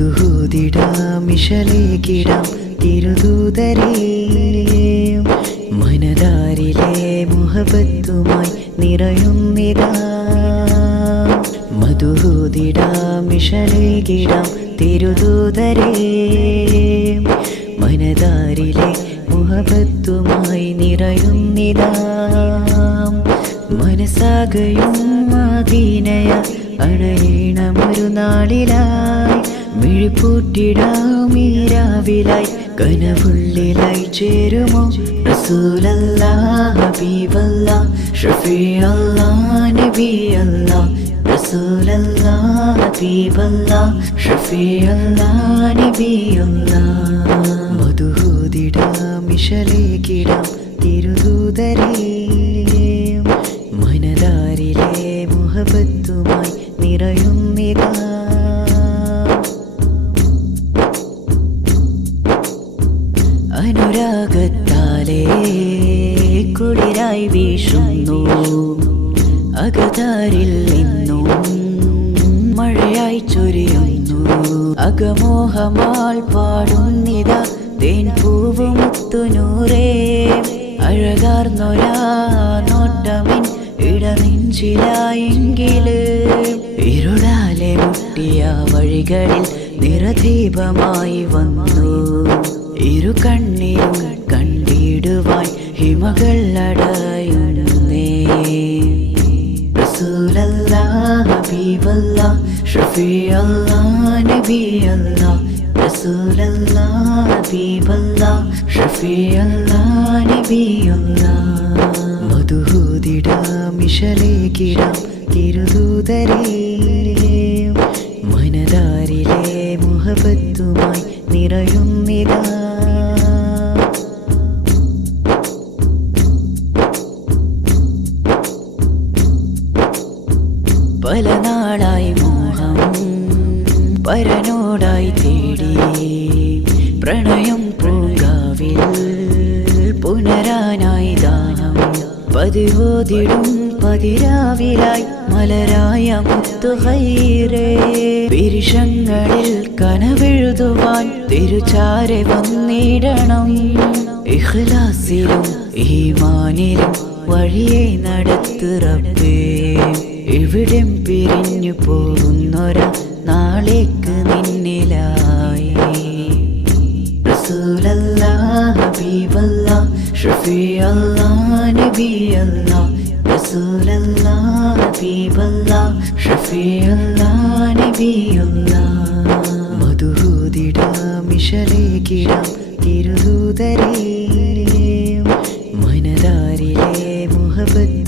മധുഹൂതിടാം ഇശലേകിടാം തിരുദൂതരേ മനതാരിലെ മുഹബത്തുമായി നിറയുന്നിതാ മധുഹൂതിടാം ഇശലേകിടാം തിരുദൂതരേ മനതാരിലെ മുഹബത്തുമായി നിറയുന്നിതാ മനസ്സാകയും മദീനയ അണയണമൊരു നാളിലായി മിഴിപ്പൂട്ടിടാം ഈ രാവിലായി കനവുള്ളിലായി ചേരുമോ റസൂലല്ലാഹ് ഹബീബല്ലാഹ് ഷഫീഅല്ലാഹ് നബിയല്ലാഹ് റസൂലല്ലാഹ് ഹബീബല്ലാഹ് ഷഫീഅല്ലാഹ് നബിയല്ലാഹ് മധുഹൂതിടാം ഇശലേകിടാം തിരുദൂതരേ മനതാരിലെ മുഹബത്തുമായി നിറയുന്നിതാ അനുരാഗത്താലേ കുളിരായി വീശുന്നു അകതാരിൽ നിന്നും മഴയായി ചൊരിയുന്നു അകമോഹമാൽ പാടുന്നിതാ തേൻ പൂവുമുത്തുനൂറേ അഴകാർന്നൊരാ നോട്ടമിൻ ഇടനെഞ്ചിലായെങ്കില് ഇരുളാലെ മുട്ടിയ വഴികളിൽ നിറദീപമായി വന്നു ഇരു കണ്ണിലും കണ്ടിടുവാൻ ഹിമകൾ അടയുന്നേ റസൂലല്ലാഹ് ഹബീബല്ലാഹ് ഷഫീഅല്ലാഹ് നബിയല്ലാഹ് റസൂലല്ലാഹ് ഹബീബല്ലാഹ് ഷഫീഅല്ലാഹ് നബിയല്ലാഹ് മധുഹൂതിടാം ഇശലേകിടാം തിരുദൂതരേ മനതാരിലെ മുഹബത്തുമായി നിറയുന്നിതാ പല നാളായി മോഹം പരനോടായി തേടി പ്രണയം പൂങ്കാവിൽ പുനരാനായി ദാഹം പതിവോതിടും പതിരാവിലായി മലരായ മുത്തുഹൈറേ പിരിശങ്ങളിൽ കനവെഴുതുവാൻ തിരുചാരെ വന്നിടണം ഇഖ്ലാസിലും ഈമാനിലും വഴിയെ നടത്തു റബ്ബേ എവിടം പിരിഞ്ഞു പോകുന്നൊര നാളേക്ക് നിന്നിലായി റസൂലല്ലാഹ് ഹബീബല്ലാഹ് ഷഫീഅല്ലാഹ് നബിയല്ലാഹ് റസൂലല്ലാഹ് ഹബീബല്ലാഹ് ഷഫീഅല്ലാഹ് നബിയല്ലാഹ് മധുഹൂതിടാം ഇശലേകിടാം തിരുദൂതരേ മനതാരിലെ മുഹബത്ത്